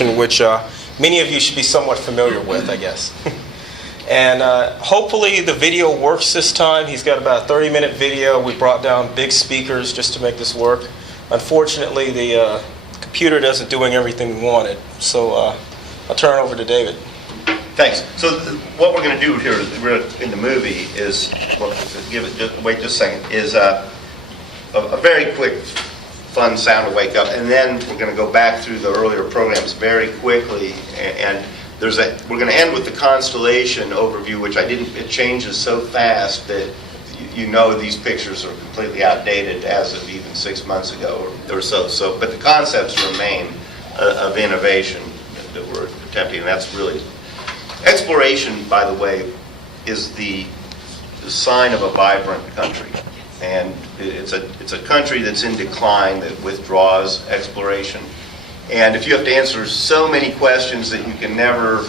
expedition, which many of you should be somewhat familiar with, I guess. And hopefully the video works this time. He's got about a 30-minute video. We brought down big speakers just to make this work. Unfortunately, the computer doesn't doing everything we wanted. So I'll turn it over to David. Thanks. So what we're going to do here in the movie is, well, wait just a second, is a very quick, fun sound to wake up, and then we're going to go back through the earlier programs very quickly, and we're going to end with the constellation overview, which it changes so fast that you know these pictures are completely outdated as of even 6 months ago or so. But the concepts remain of innovation that we're attempting, and that's really exploration. By the way, is the sign of a vibrant country, and it's a country that's in decline that withdraws exploration. And if you have to answer so many questions that you can never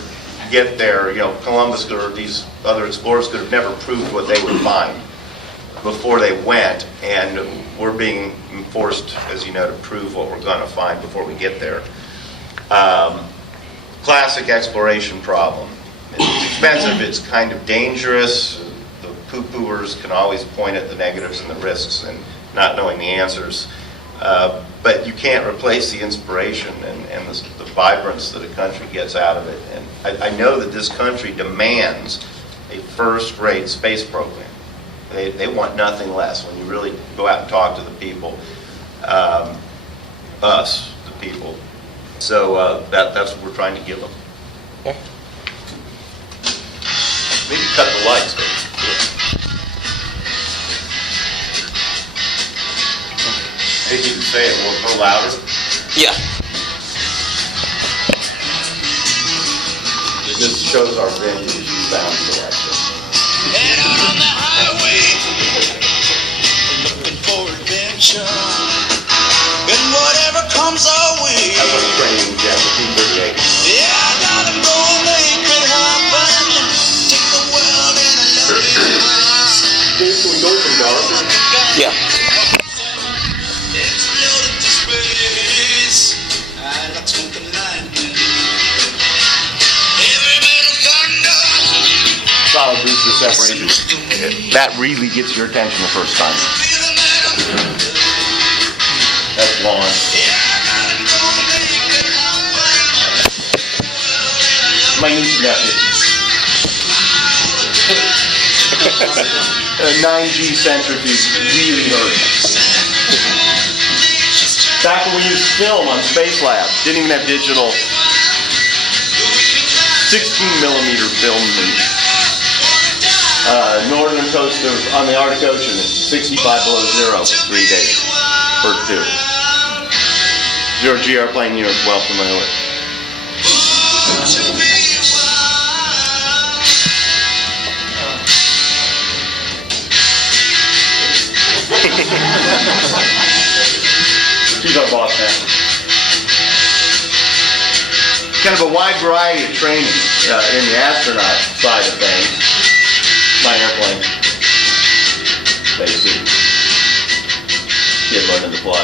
get there, Columbus or these other explorers could have never proved what they would find before they went, and we're being forced, as you know, to prove what we're going to find before we get there. Classic exploration problem. It's expensive, it's kind of dangerous. The poo-pooers can always point at the negatives and the risks and not knowing the answers. But you can't replace the inspiration and the vibrance that a country gets out of it. And I know that this country demands a first-rate space program. They want nothing less. When you really go out and talk to the people, us, the people. So that's what we're trying to give them. Okay. Maybe cut the lights, Dave. Maybe you can say it a little louder. Yeah. This shows our vintage sound selection. Head out on the highway, looking for adventure, and whatever comes our way. That's our training jet, the P-38. Yeah, I got him going, make it happen. Take the world in a loving place. Dave, can we go from dark? Yeah. Exploded to space. I got smoking lightning. Heavy metal thunder. Solid booster separation. That really gets your attention the first time. That's launch. My niece and nephew. 9G centrifuge really hurt. Back when we used film on Space Lab, didn't even have digital. 16 millimeter film. Northern coast on the Arctic Ocean, 65 below zero for 3 days. First two. Your GR airplane you're well familiar with. She's our boss now. Kind of a wide variety of training in the astronaut side of things. My airplane. Spacesuit. Kid learning to fly.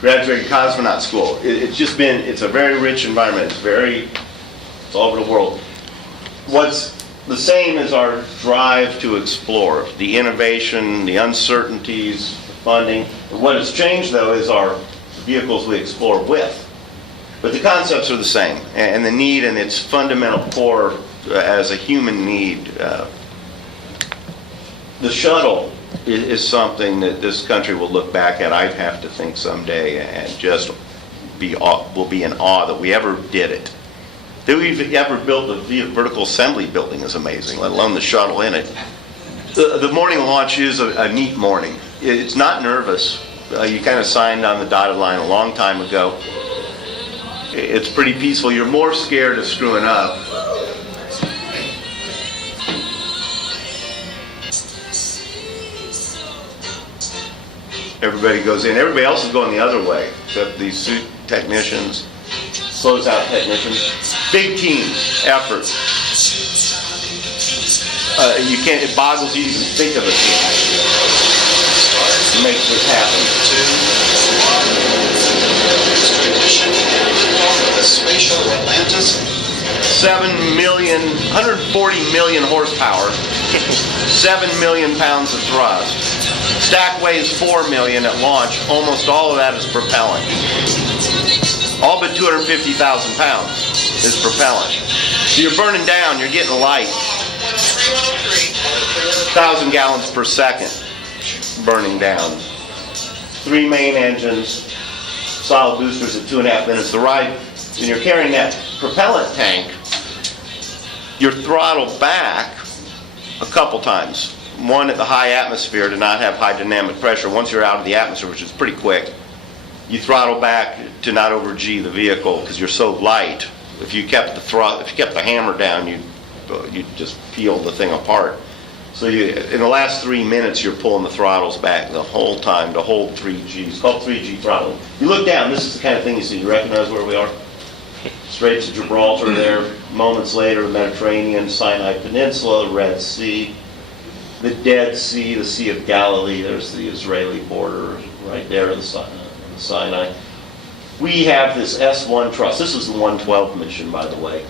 Graduated cosmonaut school. It's a very rich environment. It's all over the world. What's the same as our drive to explore, the innovation, the uncertainties, the funding. What has changed, though, is our vehicles we explore with. But the concepts are the same, and the need and its fundamental core as a human need. The shuttle is something that this country will look back at, I'd have to think someday, and just will be in awe that we ever did it. That we've ever built a vertical assembly building is amazing, let alone the shuttle in it. The morning launch is a neat morning. It's not nervous. You kind of signed on the dotted line a long time ago. It's pretty peaceful. You're more scared of screwing up. Everybody goes in. Everybody else is going the other way, except these suit technicians, closeout technicians. Big team effort. It boggles you to even think of a team. It makes this happen. 140 million horsepower, 7 million pounds of thrust. Stack weighs 4 million at launch. Almost all of that is propellant. All but 250,000 pounds is propellant. So you're burning down, you're getting light. 1,000 gallons per second burning down. 3 main engines, solid boosters at 2.5 minutes. The ride, when you're carrying that propellant tank, you're throttled back a couple times. One at the high atmosphere to not have high dynamic pressure. Once you're out of the atmosphere, which is pretty quick, you throttle back to not over G the vehicle because you're so light. If you kept the hammer down, you'd just peel the thing apart. So in the last 3 minutes, you're pulling the throttles back the whole time to hold 3G. It's called 3G throttling. You look down, this is the kind of thing you see. You recognize where we are? Straits of Gibraltar there. Moments later, the Mediterranean, Sinai Peninsula, the Red Sea, the Dead Sea, the Sea of Galilee. There's the Israeli border right there in the Sinai. We have this S1 truss. This is the 112 mission, by the way.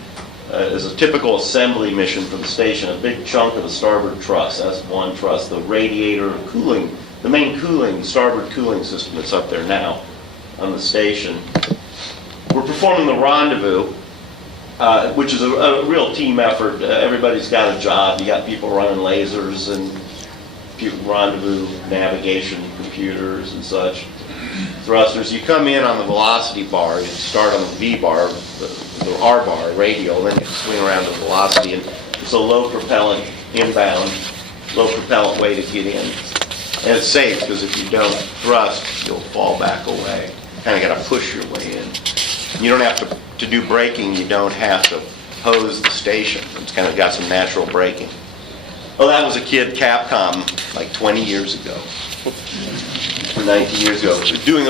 It's a typical assembly mission for the station. A big chunk of the starboard truss, S1 truss, the radiator cooling, the main cooling, starboard cooling system that's up there now on the station. We're performing the rendezvous, which is a real team effort. Everybody's got a job. You got people running lasers and rendezvous navigation computers and such. Thrusters. You come in on the velocity bar. You start on the V bar, the R bar, radial, then you swing around to velocity. And it's a low propellant inbound, low propellant way to get in. And it's safe because if you don't thrust, you'll fall back away. Kind of got to push your way in. You don't have to do braking. You don't have to hose the station. It's kind of got some natural braking. Oh, that was a kid, Capcom, like 20 years ago. 19 years ago, doing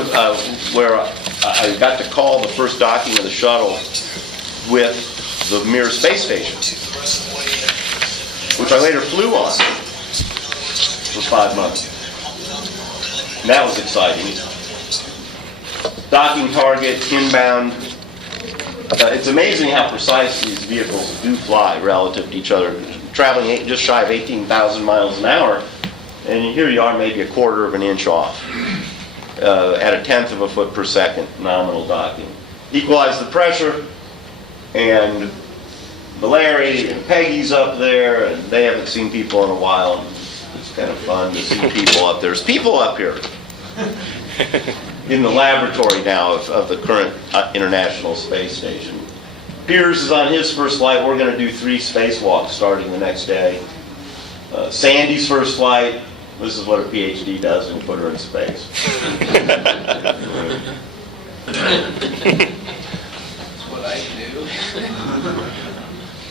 where I got to call the first docking of the shuttle with the Mir space station, which I later flew on for 5 months. And that was exciting. Docking target, inbound. It's amazing how precise these vehicles do fly relative to each other. Traveling just shy of 18,000 miles an hour, and here you are maybe a quarter of an inch off at a tenth of a foot per second nominal docking. Equalize the pressure, and Larry and Peggy's up there, and they haven't seen people in a while. It's kind of fun to see people up there. There's people up here in the laboratory now of the current International Space Station. Piers is on his first flight. We're going to do 3 spacewalks starting the next day. Sandy's first flight. This is what a PhD does when you put her in space. That's what I do.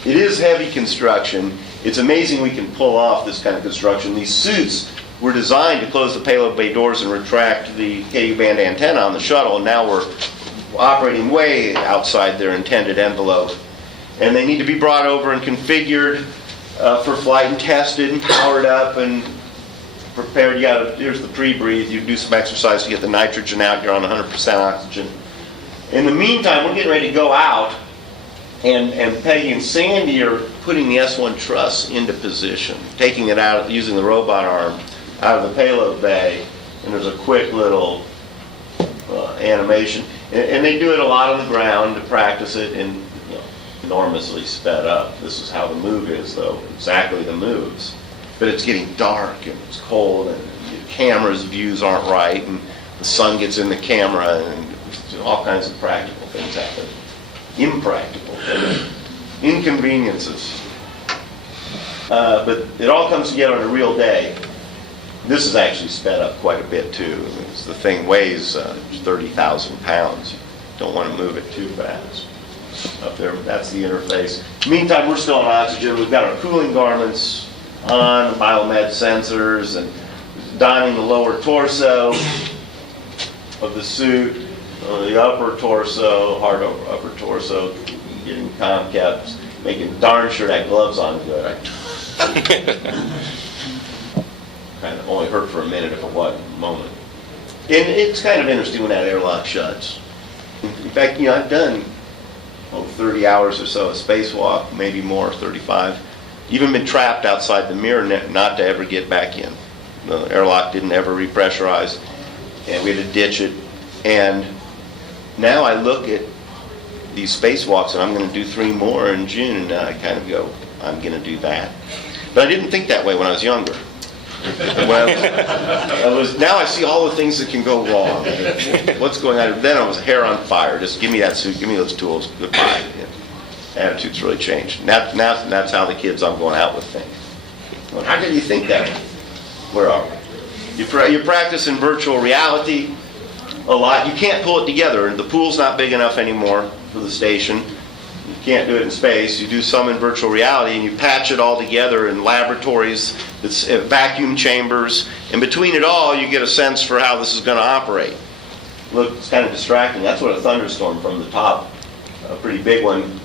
It is heavy construction. It's amazing we can pull off this kind of construction. These suits were designed to close the payload bay doors and retract the KU band antenna on the shuttle, and now we're operating way outside their intended envelope. And they need to be brought over and configured for flight and tested and powered up and prepared. Here's the pre-breathe. You do some exercise to get the nitrogen out. You're on 100% oxygen. In the meantime, we're getting ready to go out, and Peggy and Sandy are putting the S1 truss into position, taking it out using the robot arm out of the payload bay, and there's a quick little animation. And they do it a lot on the ground to practice it, and enormously sped up. This is how the move is, though, exactly the moves. But it's getting dark, and it's cold, and the camera's views aren't right, and the sun gets in the camera, and all kinds of practical things happen. Impractical things. Inconveniences. But it all comes together on a real day. This is actually sped up quite a bit, too. The thing weighs 30,000 pounds. Don't want to move it too fast. Up there, that's the interface. Meantime, we're still on oxygen. We've got our cooling garments on, biomed sensors, and donning the lower torso of the suit, the upper torso, hard upper torso, getting comm caps, making darn sure that glove's on good. Kind of only hurt for a minute if it wasn't a moment. And it's kind of interesting when that airlock shuts. In fact, I've done 30 hours or so of spacewalk, maybe more, 35. Even been trapped outside the mirror not to ever get back in. The airlock didn't ever repressurize, and we had to ditch it. And now I look at these spacewalks, and I'm going to do 3 more in June, and I kind of go, I'm going to do that. But I didn't think that way when I was younger. Now I see all the things that can go wrong. What's going on? Then I was hair on fire. Just give me that suit, give me those tools, goodbye. Attitude's really changed. Now that's how the kids I'm going out with think. Well, how can you think that way? Where are we? You practice in virtual reality a lot. You can't pull it together. The pool's not big enough anymore for the station. You can't do it in space. You do some in virtual reality, and you patch it all together in laboratories, it's vacuum chambers. And between it all, you get a sense for how this is going to operate. Look, it's kind of distracting. That's what a thunderstorm from the top, a pretty big one.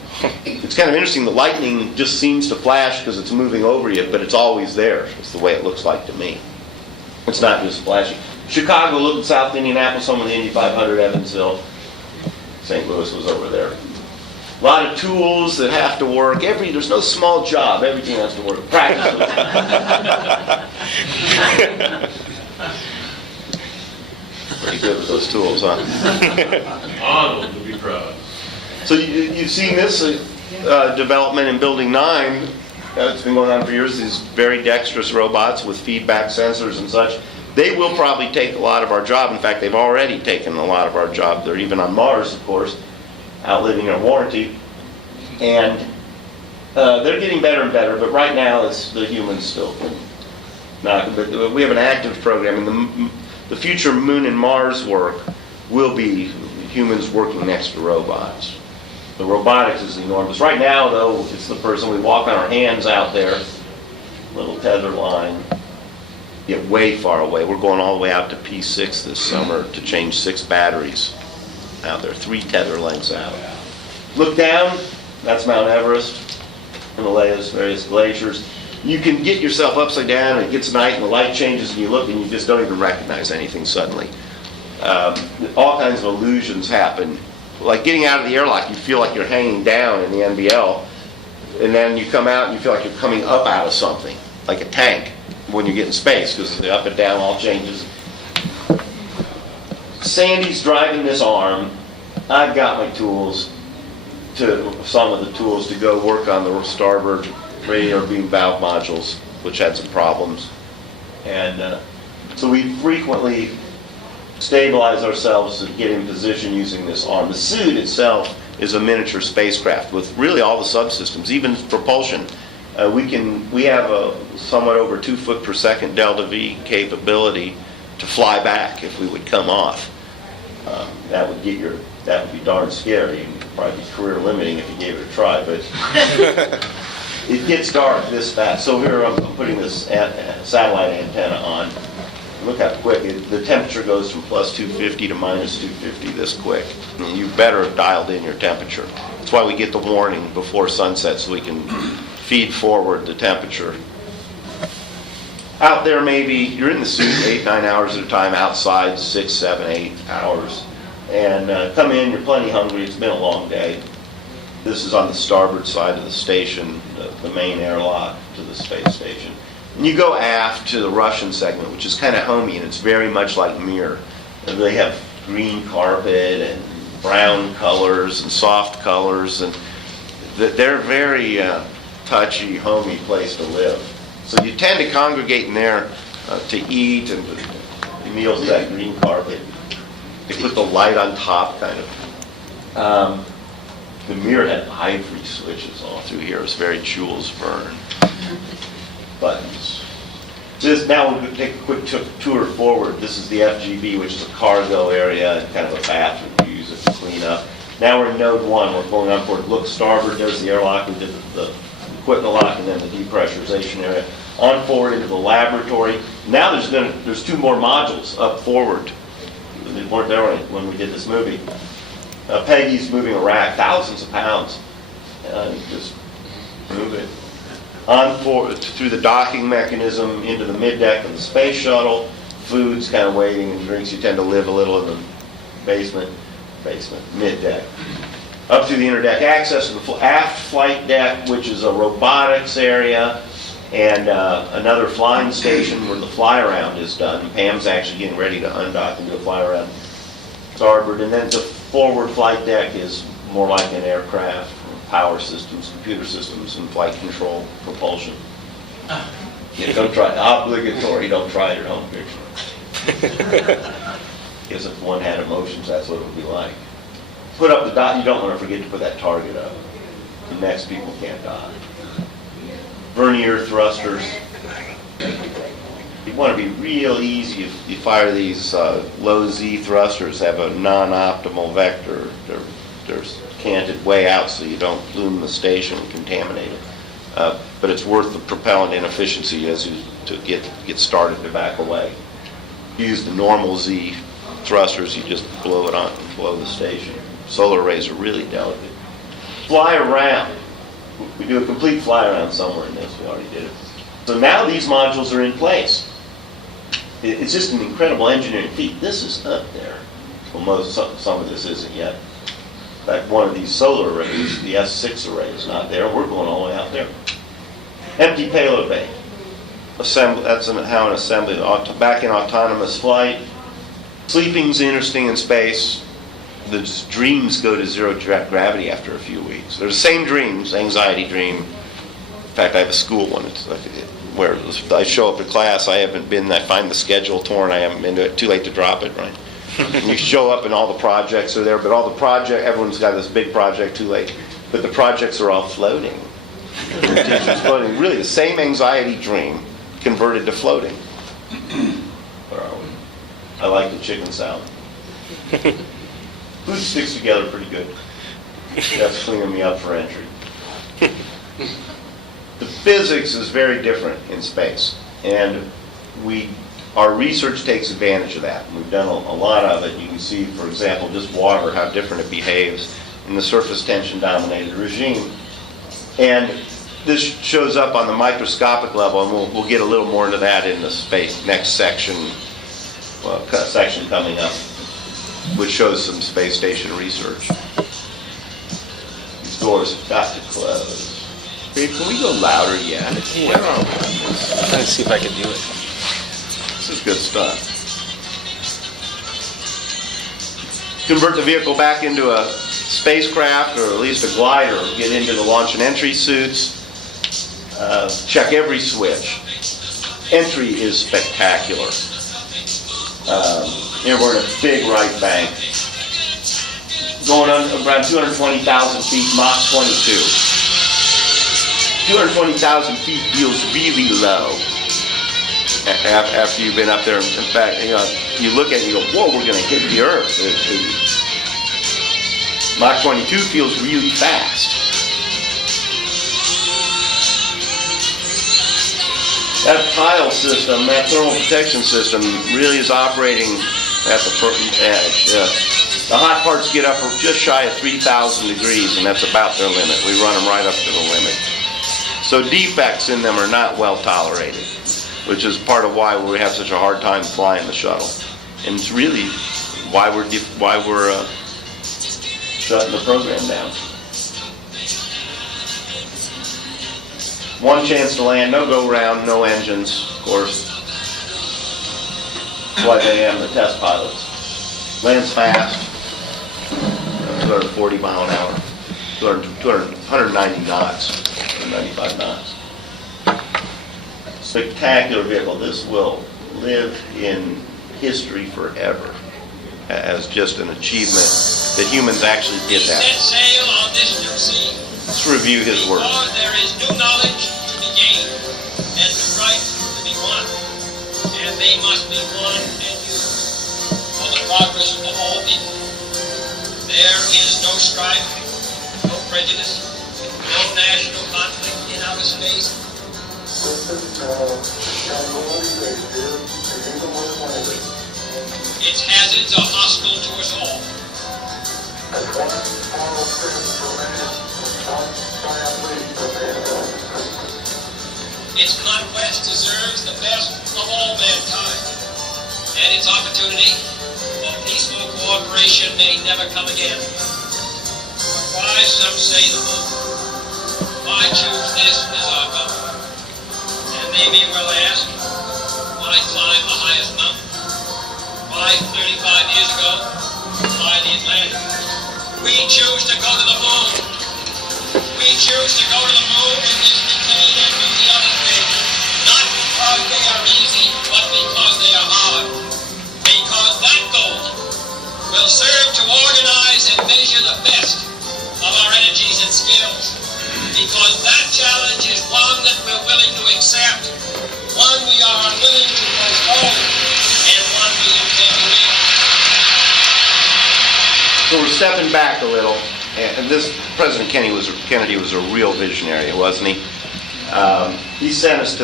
It's kind of interesting. The lightning just seems to flash because it's moving over you, but it's always there. It's the way it looks like to me. It's not just flashing. Chicago, look at South Indianapolis, home of the Indy 500, Evansville. St. Louis was over there. A lot of tools that have to work. There's no small job. Everything has to work. Practice. Pretty good with those tools, huh? Arnold would be proud. So you've seen this development in Building 9. It's been going on for years. These very dexterous robots with feedback sensors and such. They will probably take a lot of our job. In fact, they've already taken a lot of our job. They're even on Mars, of course, outliving their warranty. And they're getting better and better, but right now it's the humans still. But we have an active program, and the future Moon and Mars work will be humans working next to robots. The robotics is enormous. Right now, though, it's the person. We walk on our hands out there, little tether line, get way far away. We're going all the way out to P6 this summer to change 6 batteries out there, 3 tether lengths out. Look down, that's Mount Everest, Himalayas, various glaciers. You can get yourself upside down, and it gets night, and the light changes, and you look, and you just don't even recognize anything suddenly. All kinds of illusions happen. Like getting out of the airlock, you feel like you're hanging down in the NBL, and then you come out and you feel like you're coming up out of something, like a tank, when you get in space, because the up and down all changes. Sandy's driving this arm. I've got my tools, some of the tools to go work on the starboard radiator beam valve modules, which had some problems. And so we frequently stabilize ourselves to get in position using this arm. The suit itself is a miniature spacecraft with really all the subsystems, even propulsion. We have a somewhat over 2 foot per second delta V capability to fly back if we would come off. That would be darn scary and probably be career limiting if you gave it a try. But it gets dark this fast. So here I'm putting this satellite antenna on. Look how quick. The temperature goes from plus 250 to minus 250 this quick. And you better have dialed in your temperature. That's why we get the warning before sunset so we can feed forward the temperature. Out there maybe, you're in the suit 8-9 hours at a time, outside 6, 7, 8 hours. And come in, you're plenty hungry, it's been a long day. This is on the starboard side of the station, the main airlock to the space station. And you go aft to the Russian segment, which is kind of homey, and it's very much like Mir. And they have green carpet and brown colors and soft colors, and they're very touchy, homey place to live. So you tend to congregate in there to eat, and the meals that green carpet. They put the light on top, kind of. The Mir had ivory switches all through here. It was very Jules Verne. Buttons. Now we're going to take a quick tour forward. This is the FGB, which is a cargo area and kind of a bathroom. You use it to clean up. Now we're in node 1. We're going on forward. Look starboard. There's the airlock. We did the equipment lock and then the depressurization area. On forward into the laboratory. Now there's 2 more modules up forward. They weren't there when we did this movie. Peggy's moving a rack, thousands of pounds. Just move it. On forward through the docking mechanism into the middeck of the space shuttle. Food's kind of waiting and drinks. You tend to live a little in the basement, middeck. Up through the interdeck access to the aft flight deck, which is a robotics area, and another flying station where the fly-around is done. Pam's actually getting ready to undock and do a fly-around starboard. And then the forward flight deck is more like an aircraft, power systems, computer systems, and flight control, propulsion. Yeah, don't try, obligatory, don't try it at home picture. Because if one had emotions, that's what it would be like. Put up the dot, you don't want to forget to put that target up. The next people can't die. Vernier thrusters. You want to be real easy if you fire these low Z thrusters, have a non-optimal vector. They're canted way out so you don't plume the station and contaminate it. But it's worth the propellant inefficiency as you to get started to back away. Use the normal Z thrusters, you just blow it on, blow the station. Solar arrays are really delicate. Fly around. We do a complete fly around somewhere in this. We already did it. So now these modules are in place. It's just an incredible engineering feat. This is up there. Well, some of this isn't yet. In fact, one of these solar arrays, the S6 array, is not there. We're going all the way out there. Empty payload bay. That's how an assembly, back in autonomous flight. Sleeping's interesting in space. The dreams go to zero gravity after a few weeks. They're the same dreams, anxiety dream. In fact, I have a school one where I show up to class, I find the schedule torn, I haven't been to it, too late to drop it, right? And you show up and all the projects are there, but everyone's got this big project, too late. But the projects are all floating. The teacher's floating. Really, the same anxiety dream converted to floating. Where are we? I like the chicken salad. Food sticks together pretty good. That's cleaning me up for entry. The physics is very different in space, and our research takes advantage of that. We've done a lot of it. You can see, for example, just water, how different it behaves in the surface tension-dominated regime. And this shows up on the microscopic level, and we'll get a little more into that in the next section, section coming up, which shows some space station research. These doors have got to close. Can we go louder yet? Yeah. Where are we? I'm trying to see if I can do it. This is good stuff. Convert the vehicle back into a spacecraft, or at least a glider. Get into the launch and entry suits. Check every switch. Entry is spectacular. We're in a big right bank. Going on around 220,000 feet, Mach 22. 220,000 feet feels really low after you've been up there. In fact, you look at it and you go, whoa, we're going to hit the Earth. Mach 22 feels really fast. That pile system, that thermal protection system, really is operating at the perfect edge. The hot parts get up just shy of 3,000 degrees, and that's about their limit. We run them right up to the limit. So defects in them are not well tolerated, which is part of why we have such a hard time flying the shuttle. And it's really why we're shutting the program down. One chance to land, no go-round, no engines, of course. That's why they am the test pilots. Lands fast, 240 mile an hour, 190 knots, 195 knots. Spectacular vehicle. This will live in history forever as just an achievement that humans actually did that. Set sail on this new sea. Let's review his work. For there is new knowledge to be gained, and new rights to be won, and they must be won and used for the progress of all people. There is no strife, no prejudice, no national conflict in outer space. Its hazards are hostile to us all. Its conquest deserves the best of all mankind, and its opportunity for peaceful cooperation may never come again. But as some say the moon. Why choose this as our goal? And they may well ask, why climb the highest mountain? Why 35 years ago, why the Atlantic? We choose to go to the moon. We choose to go to the moon in this decade and do the other things. Not because they are easy, but because they are hard. Because that goal will serve to organize and measure the best of our energies and skills. Because that challenge is one that we're willing to accept, one we are unwilling to postpone, and one we intend to win. So we're stepping back a little, and this President Kennedy was a real visionary, wasn't he? He sent us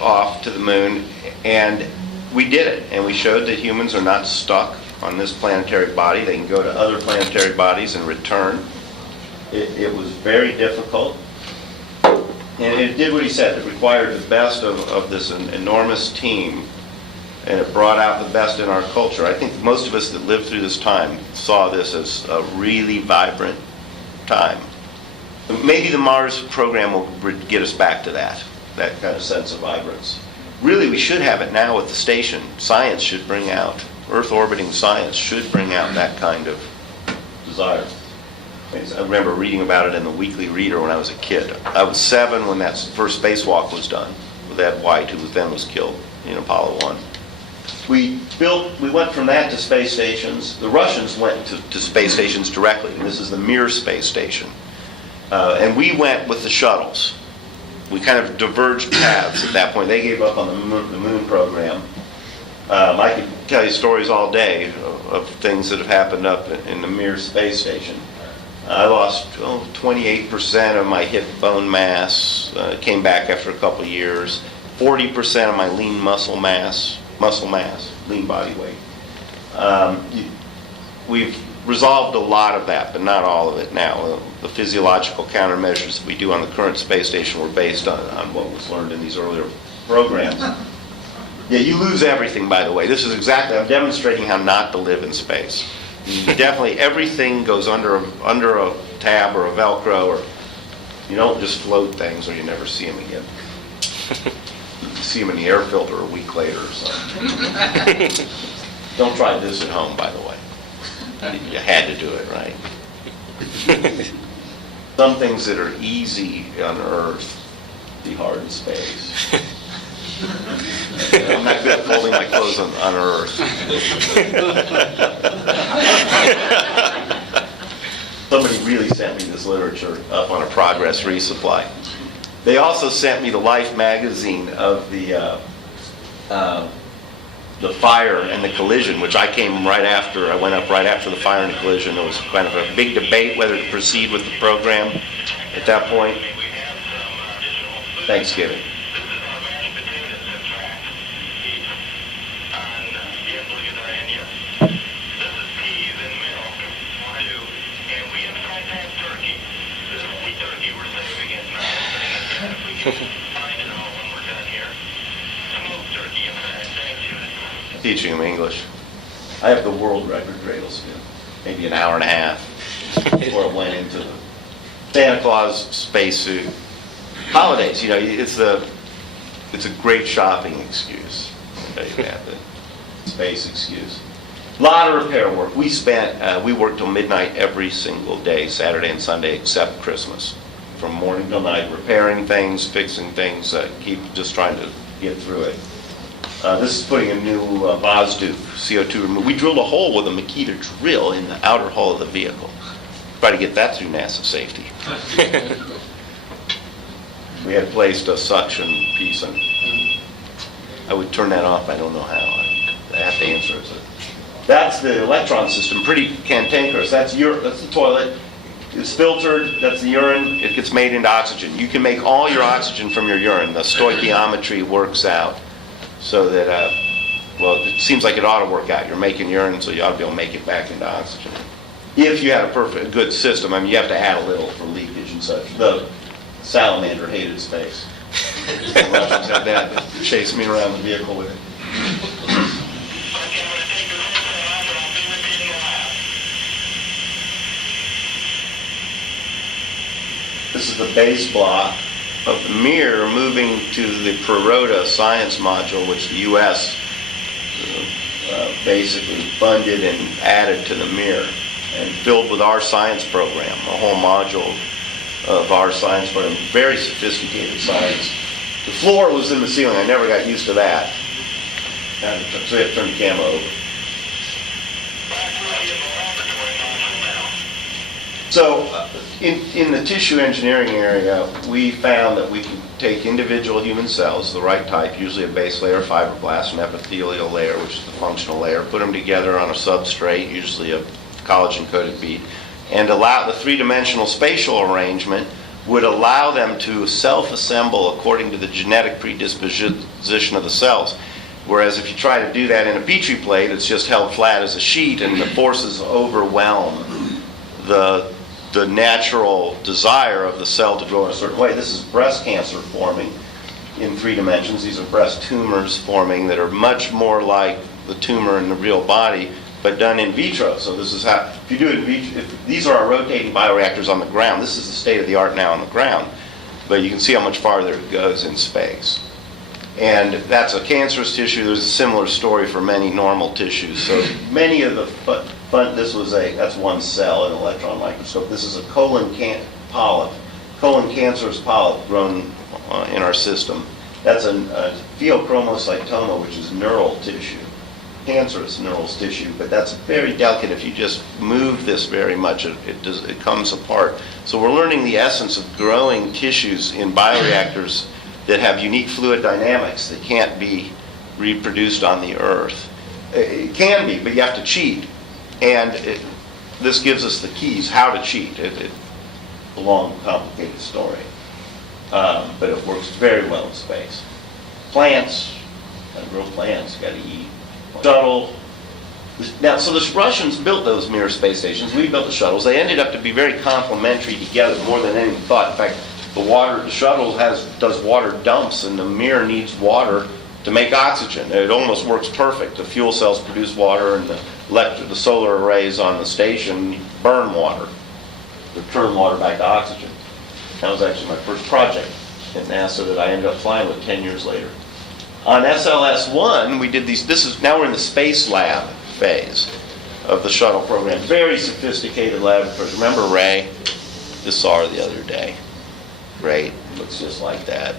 off to the moon, and we did it, and we showed that humans are not stuck on this planetary body. They can go to other planetary bodies and return. It was very difficult, and it did what he said. It required the best of this enormous team, and it brought out the best in our culture. I think most of us that lived through this time saw this as a really vibrant time. Maybe the Mars program will get us back to that kind of sense of vibrance. Really, we should have it now with the station. Science should bring out, Earth orbiting science should bring out that kind of desire. I remember reading about it in the Weekly Reader when I was a kid. I was 7 when that first spacewalk was done, with Ed White, who then was killed in Apollo 1. We went from that to space stations. The Russians went to space stations directly. This is the Mir space station. And we went with the shuttles. We kind of diverged paths at that point. They gave up on the moon program. I could tell you stories all day of things that have happened up in the Mir space station. I lost 28% of my hip bone mass. Came back after a couple of years. 40% of my lean muscle mass, lean body weight. We've resolved a lot of that, but not all of it now. The physiological countermeasures that we do on the current space station were based on what was learned in these earlier programs. Yeah, you lose everything, by the way. This is exactly, I'm demonstrating how not to live in space. Definitely everything goes under a tab or a Velcro, or you don't just float things or you never see them again. You see them in the air filter a week later or something. Don't try this at home, by the way. You had to do it, right? Some things that are easy on Earth be hard in space. I'm not good at folding my clothes on Earth. Somebody really sent me this literature up on a progress resupply. They also sent me the Life magazine of the fire and the collision, which I came right after. I went up right after the fire and the collision. There was kind of a big debate whether to proceed with the program at that point. Thanksgiving. Teaching them English. I have the world record cradle spin, maybe an hour and a half before it went into the Santa Claus spacesuit. Holidays, you know, it's a great shopping excuse. I'll tell you that, the space excuse. A lot of repair work. We worked till midnight every single day, Saturday and Sunday, except Christmas. From morning till night, repairing things, fixing things, keep just trying to get through it. This is putting a new Vosduke CO2 removal. We drilled a hole with a Makita drill in the outer hull of the vehicle. Try to get that through NASA safety. We had placed a suction piece, and I would turn that off. I don't know how. I have to answer it. That's the electron system, pretty cantankerous. That's the toilet. It's filtered. That's the urine. It gets made into oxygen. You can make all your oxygen from your urine. The stoichiometry works out. So that, well, it seems like it ought to work out. You're making urine, so you ought to be able to make it back into oxygen. If you had a good system, I mean, you have to add a little for leakage and such. The salamander hated space. The Russians had that. They chased me around the vehicle with it. is the base block of the mirror moving to the Perota science module, which the U.S. Basically funded and added to the mirror and filled with our science program, a whole module of our science program, very sophisticated science. The floor was in the ceiling. I never got used to that. So we had to turn the camera over. So in the tissue engineering area, we found that we can take individual human cells, the right type, usually a base layer, fibroblast, an epithelial layer, which is the functional layer, put them together on a substrate, usually a collagen-coated bead, and allow the three-dimensional spatial arrangement would allow them to self-assemble according to the genetic predisposition of the cells. Whereas if you try to do that in a Petri plate, it's just held flat as a sheet, and the forces overwhelm the natural desire of the cell to grow in a certain way. This is breast cancer forming in 3 dimensions. These are breast tumors forming that are much more like the tumor in the real body, but done in vitro. So this is how, if you do it in vitro, these are our rotating bioreactors on the ground. This is the state of the art now on the ground. But you can see how much farther it goes in space. And that's a cancerous tissue. There's a similar story for many normal tissues. So many of the, that's one cell in an electron microscope. This is a colon cancerous polyp grown in our system. That's a pheochromocytoma, which is neural tissue, cancerous neural tissue, but that's very delicate. If you just move this very much, it comes apart. So we're learning the essence of growing tissues in bioreactors that have unique fluid dynamics that can't be reproduced on the Earth. It can be, but you have to cheat. And this gives us the keys how to cheat. It's a long, complicated story. But it works very well in space. Plants, gotta grow plants, gotta eat. Shuttle. Now, so the Russians built those Mir space stations. We built the shuttles. They ended up to be very complementary together, more than anyone thought. In fact, the shuttle does water dumps, and the Mir needs water to make oxygen. It almost works perfect. The fuel cells produce water, and the solar arrays on the station burn water, or turn water back to oxygen. That was actually my first project at NASA that I ended up flying with 10 years later. On SLS-1, we did these. Now we're in the space lab phase of the shuttle program. Very sophisticated laboratories. Remember Ray? Just saw her the other day. Great, looks just like that.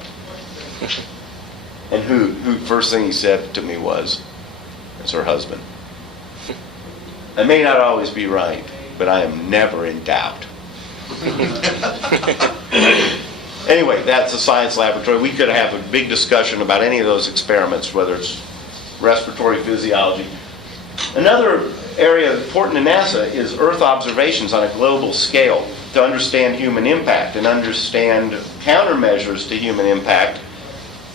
And who first thing he said to me was, it's her husband. I may not always be right, but I am never in doubt. Anyway, that's a science laboratory. We could have a big discussion about any of those experiments, whether it's respiratory physiology. Another area important to NASA is Earth observations on a global scale to understand human impact and understand countermeasures to human impact,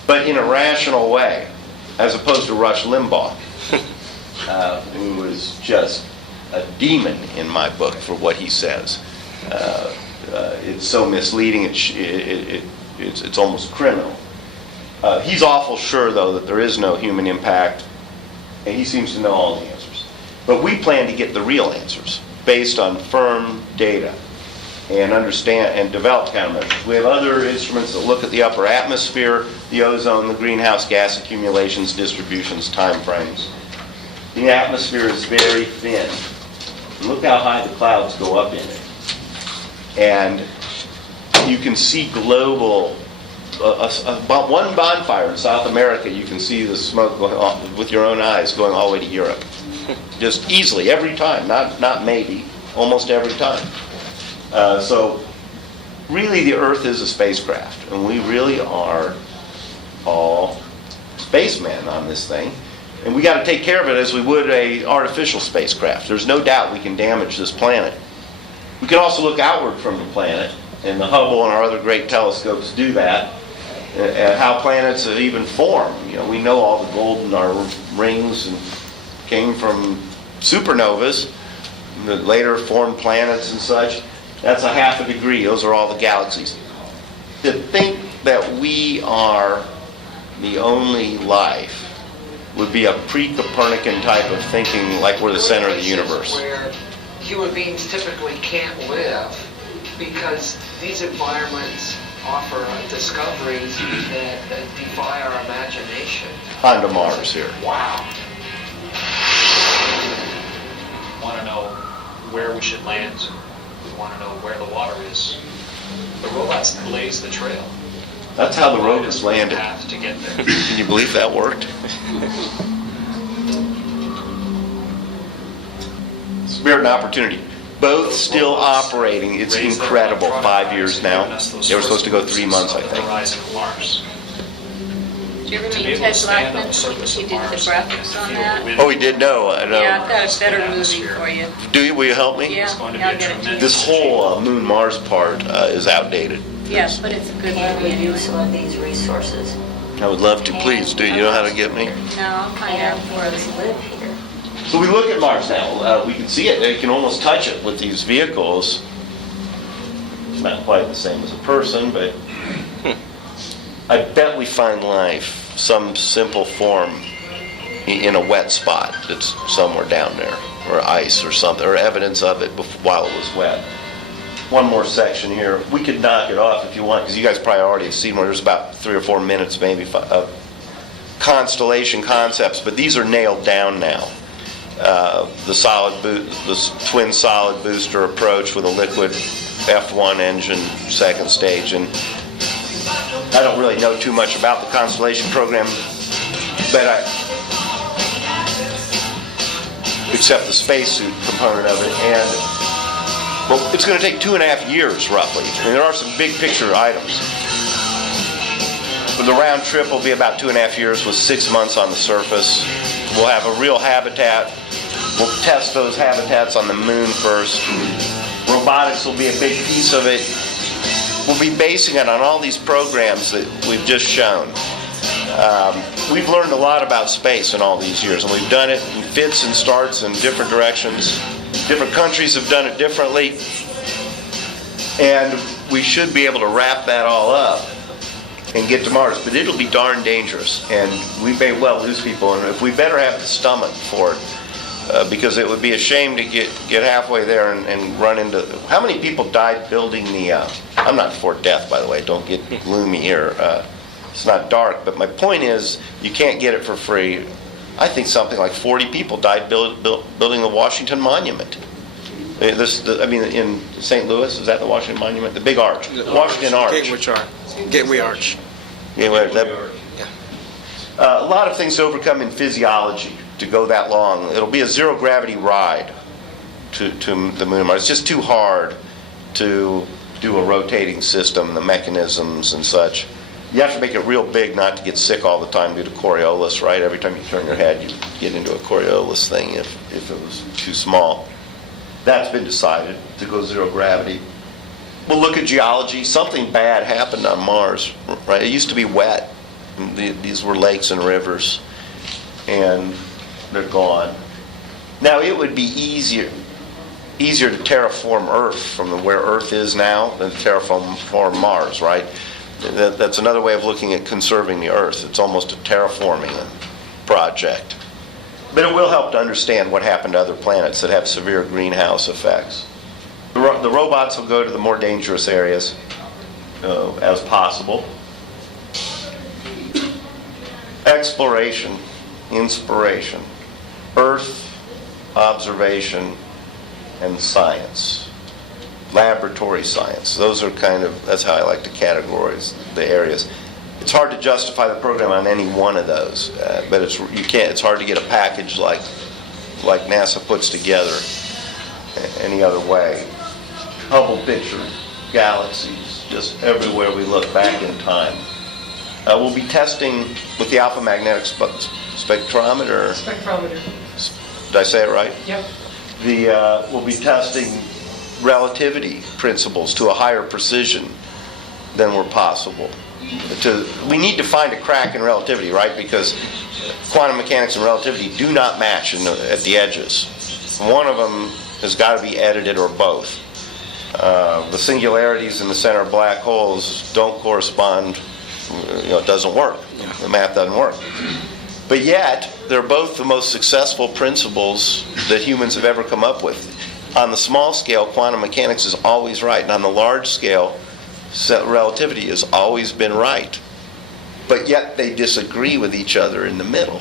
but in a rational way, as opposed to Rush Limbaugh, who was just a demon in my book for what he says. It's so misleading, it's almost criminal. He's awful sure, though, that there is no human impact, and he seems to know all the answers. But we plan to get the real answers based on firm data and understand and develop countermeasures. We have other instruments that look at the upper atmosphere, the ozone, the greenhouse gas accumulations, distributions, time frames. The atmosphere is very thin. Look how high the clouds go up in it. And you can see global, one bonfire in South America, you can see the smoke going on with your own eyes going all the way to Europe. Just easily, every time, not maybe, almost every time. So really the Earth is a spacecraft, and we really are all spacemen on this thing. And we got to take care of it as we would an artificial spacecraft. There's no doubt we can damage this planet. We can also look outward from the planet, and the Hubble and our other great telescopes do that, and how planets have even formed. You know, we know all the gold in our rings and came from supernovas that later formed planets and such. That's a half a degree. Those are all the galaxies. To think that we are the only life would be a pre-Copernican type of thinking, like we're the center of the universe. Where human beings typically can't live, because these environments offer discoveries that defy our imagination. Onto Mars here. Wow. Want to know where we should land. We want to know where the water is. The robots blaze the trail. That's how the rovers landed. Path to get there. Can you believe that worked? Spirit and Opportunity. Both still operating. It's incredible. 5 years now. They were supposed to go 3 months, I think. Horizon of Mars. Do you ever meet Ted Blackman? He did the graphics on that. Oh, he did? No, I don't. Yeah, I've got a better movie for you. Do you? Will you help me? Yeah, going to yeah, be I'll get it to you. This whole Moon-Mars part is outdated. Yes, but it's a good Can movie we use anyway. some of these resources? I would love to. Please do. You know how to get me? No, I'll find out And for us. live here. So we look at Mars now. We can see it. You can almost touch it with these vehicles. It's not quite the same as a person, but I bet we find life, some simple form, in a wet spot that's somewhere down there, or ice or something, or evidence of it while it was wet. One more section here. We could knock it off if you want, because you guys probably already have seen one. There's about 3 or 4 minutes maybe of constellation concepts, but these are nailed down now. The twin solid booster approach with a liquid F1 engine, second stage, and I don't really know too much about the constellation program, but except the spacesuit component of it, and well, it's going to take 2.5 years roughly. I mean, there are some big picture items. But the round trip will be about 2.5 years with 6 months on the surface. We'll have a real habitat. We'll test those habitats on the moon first. Robotics will be a big piece of it. We'll be basing it on all these programs that we've just shown. We've learned a lot about space in all these years, and we've done it in fits and starts in different directions. Different countries have done it differently, and we should be able to wrap that all up and get to Mars, but it'll be darn dangerous, and we may well lose people, and if we better have the stomach for it, because it would be a shame to get halfway there and run into... How many people died building the... I'm not for death, by the way, don't get gloomy here. It's not dark, but my point is, you can't get it for free. I think something like 40 people died building the Washington Monument. In St. Louis, is that the Washington Monument? The big arch. Washington Arch. Gateway Arch. A lot of things to overcome in physiology to go that long. It'll be a zero-gravity ride to the moon and Mars. It's just too hard to do a rotating system, the mechanisms and such. You have to make it real big not to get sick all the time due to Coriolis, right? Every time you turn your head, you get into a Coriolis thing if it was too small. That's been decided, to go zero gravity. We'll look at geology. Something bad happened on Mars, right? It used to be wet. These were lakes and rivers, and they're gone. Now, it would be easier to terraform Earth from where Earth is now than to terraform Mars, right? That's another way of looking at conserving the Earth. It's almost a terraforming project. But it will help to understand what happened to other planets that have severe greenhouse effects. The robots will go to the more dangerous areas as possible. Exploration, inspiration, Earth, observation, and science. Laboratory science. Those are that's how I like to categorize the areas. It's hard to justify the program on any one of those, but it's hard to get a package like NASA puts together any other way. Hubble picture, galaxies, just everywhere we look back in time. We'll be testing with the alpha magnetic spectrometer. Did I say it right? Yep. We'll be testing relativity principles to a higher precision than were possible. We need to find a crack in relativity, right? Because quantum mechanics and relativity do not match at the edges. One of them has got to be edited, or both. The singularities in the center of black holes don't correspond. It doesn't work. The math doesn't work. But yet, they're both the most successful principles that humans have ever come up with. on the small scale, quantum mechanics is always right, and on the large scale, relativity has always been right. But yet they disagree with each other in the middle.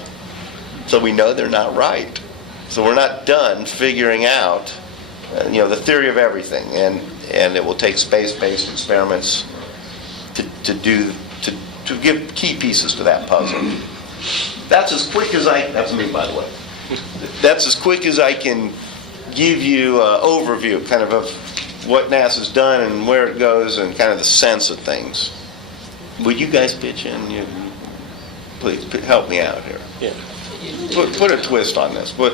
So we know they're not right. So we're not done figuring out, the theory of everything, and it will take space-based experiments to give key pieces to that puzzle. That's as quick as that's me, by the way. That's as quick as I can give you an overview, kind of what NASA's done and where it goes and kind of the sense of things. Will you guys pitch in? Please help me out here. Yeah. Put a twist on this. Put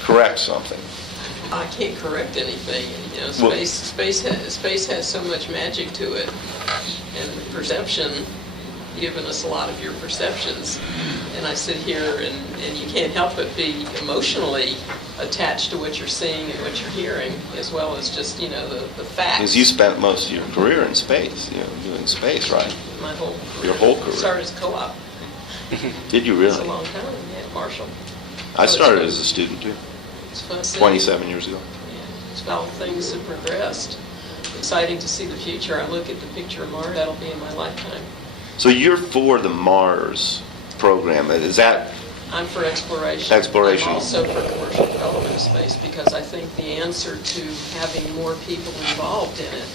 correct something. I can't correct anything. Space has so much magic to it, and perception. Given us a lot of your perceptions, and I sit here and you can't help but be emotionally attached to what you're seeing and what you're hearing, as well as just the facts. Because you spent most of your career in space, doing space, right? My whole career. Your whole career. Started as co-op. Did you really? It's a long time. Yeah, Marshall. I started as a student too. It's fun. 27 years ago. Yeah, it's how things have progressed. Exciting to see the future. I look at the picture of Mars. That'll be in my lifetime. So you're for the Mars program. Is that? I'm for exploration. Exploration. I'm also for commercial development of space, because I think the answer to having more people involved in it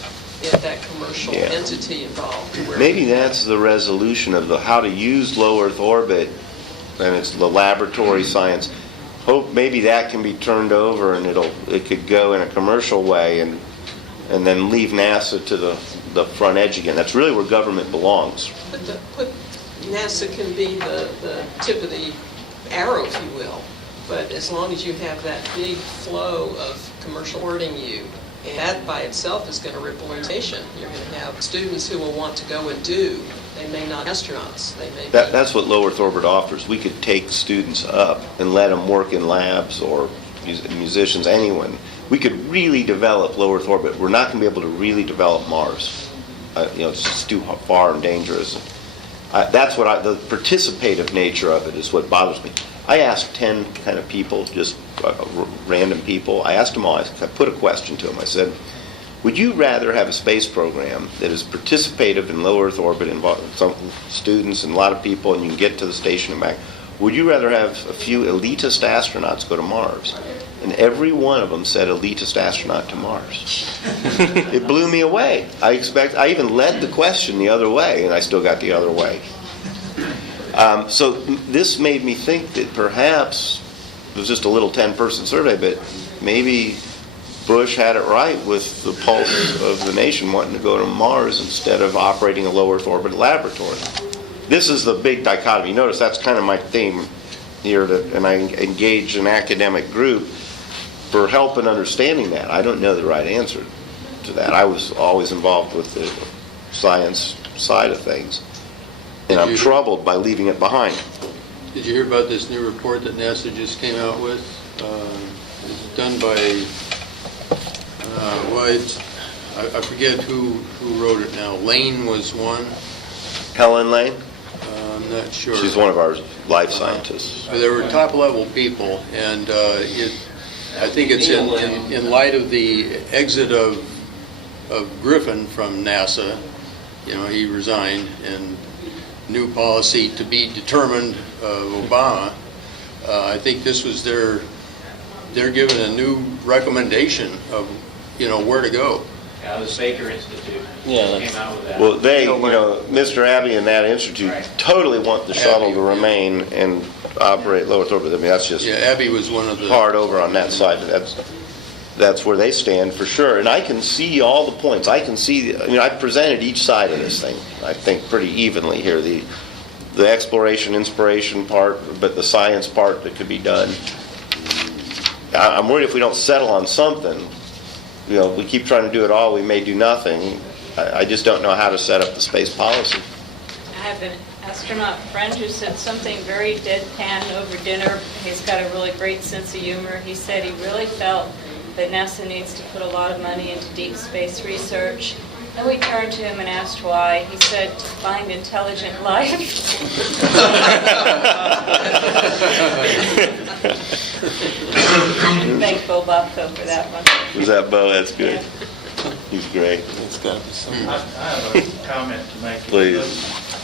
is that commercial entity involved. Maybe that's the resolution of how to use low Earth orbit, and it's the laboratory science. Hope maybe that can be turned over and it could go in a commercial way and then leave NASA to the front edge again. That's really where government belongs. But NASA can be the tip of the arrow, if you will. But as long as you have that big flow of commercial supporting you, and that by itself is going to ripple innovation. You're going to have students who will want to go and do. They may not be astronauts. They may That's what low Earth orbit offers. We could take students up and let them work in labs or musicians, anyone. We could really develop low Earth orbit. We're not going to be able to really develop Mars. It's just too far and dangerous. That's what the participative nature of it is what bothers me. I asked 10 kind of people, just random people. I asked them all. I put a question to them. I said, would you rather have a space program that is participative in low Earth orbit, involving some students and a lot of people, and you can get to the station and back? Would you rather have a few elitist astronauts go to Mars? And every one of them said elitist astronaut to Mars. It blew me away. I even led the question the other way, and I still got the other way. So this made me think that perhaps it was just a little 10-person survey, but maybe Bush had it right with the pulse of the nation wanting to go to Mars instead of operating a low Earth orbit laboratory. This is the big dichotomy. Notice that's kind of my theme here, and I engage an academic group for help in understanding that. I don't know the right answer to that. I was always involved with the science side of things, and I'm troubled by leaving it behind. Did you hear about this new report that NASA just came out with? It's done by, I forget who wrote it now. Lane was one. Helen Lane? I'm not sure. She's one of our life scientists. There were top-level people, and I think it's in light of the exit of Griffin from NASA. He resigned, and new policy to be determined of Obama. I think this was they're given a new recommendation of where to go. Yeah, the Baker Institute Yeah, came out with that. Well, Mr. Abbey and that institute totally want the shuttle to remain and operate low Earth orbit. I mean, that's just Abbey was one of the hard over on that side. That's where they stand for sure. And I can see all the points. I can see. I presented each side of this thing, I think, pretty evenly here. The exploration, inspiration part, but the science part that could be done. I'm worried if we don't settle on something. We keep trying to do it all, we may do nothing. I just don't know how to set up the space policy. I have an astronaut friend who said something very deadpan over dinner. He's got a really great sense of humor. He said he really felt that NASA needs to put a lot of money into deep space research. And we turned to him and asked why. He said, to find intelligent life. Thank Bill Bobco for that one. Was that Bo? That's good. He's great. It's got to be something. I have a comment to make. Please.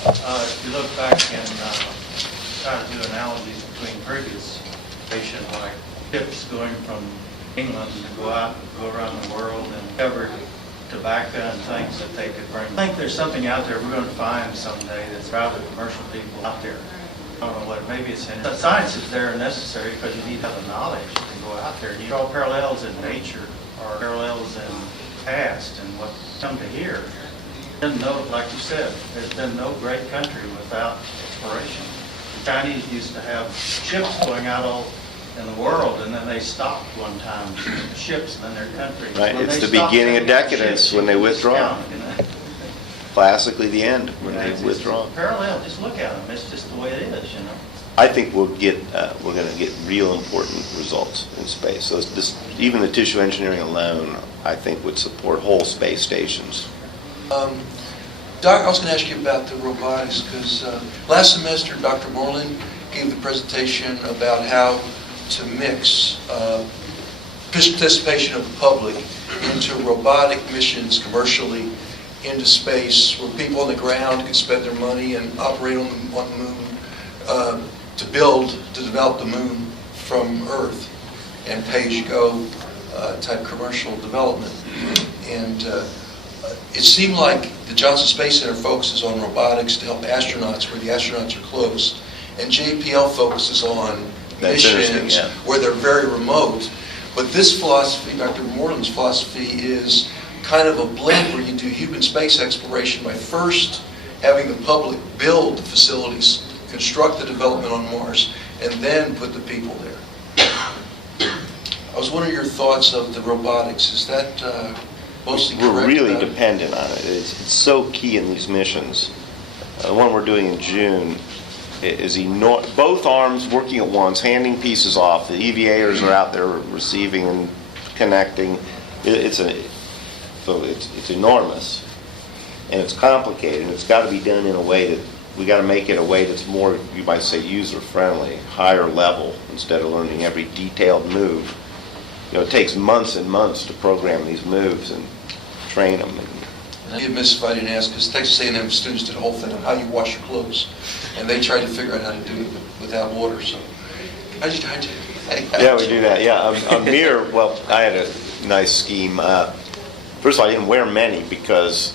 If you look back and try to do analogies between previous stations, like ships going from England to go out, go around the world and cover tobacco and things that they could bring. I think there's something out there we're going to find someday that's rather commercial people out there. I don't know what, maybe it's in the science is there and necessary because you need to have the knowledge to go out there. You draw parallels in nature or parallels in past and what come to here. Didn't know, like you said, there's been no great country without exploration. The Chinese used to have ships going out all in the world, and then they stopped one time, the ships and then their country. Right, When it's they the stopped beginning of sending out decadence ships, when they it was withdraw. counted, you know? Classically, the end when they It's withdraw. parallel, just look at them, it's just the way it is, you know? I think we're going to get real important results in space. So even the tissue engineering alone, I think, would support whole space stations. Doc, I was going to ask you about the robotics because last semester Dr. Moreland gave the presentation about how to mix participation of the public into robotic missions commercially into space where people on the ground can spend their money and operate on the moon to develop the moon from Earth and pay-as-you-go type commercial development. And it seemed like the Johnson Space Center focuses on robotics to help astronauts where the astronauts are close, and JPL focuses on missions where they're very remote. But this philosophy, Dr. Moreland's philosophy, is kind of a blend where you do human space exploration by first having the public build the facilities, construct the development on Mars, and then put the people there. I was wondering your thoughts of the robotics. Is that mostly correct? We're really dependent on it. It's so key in these missions. The one we're doing in June is both arms working at once, handing pieces off. The EVAers are out there receiving and connecting. It's enormous, and it's complicated, and it's got to be done in a way that we got to make it a way that's more, you might say, user-friendly, higher level, instead of learning every detailed move. You know, it takes months and months to program these moves and train them. I'd be amiss if I didn't ask, because Texas A&M students did a whole thing on how you wash your clothes, and they tried to figure out how to do it without water. So, how did you do? Yeah, we do that. Yeah, Amir. Well, I had a nice scheme. First of all, I didn't wear many because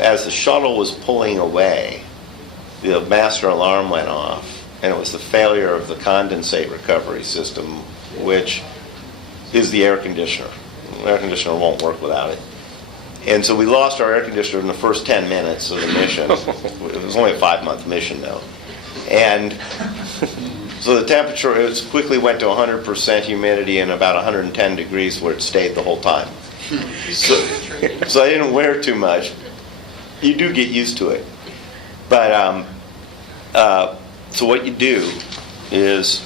as the shuttle was pulling away, the master alarm went off, and it was the failure of the condensate recovery system, which is the air conditioner. The air conditioner won't work without it. And so we lost our air conditioner in the first 10 minutes of the mission. It was only a 5-month mission, though. And so the temperature quickly went to 100% humidity and about 110 degrees where it stayed the whole time. So I didn't wear too much. You do get used to it. But so what you do is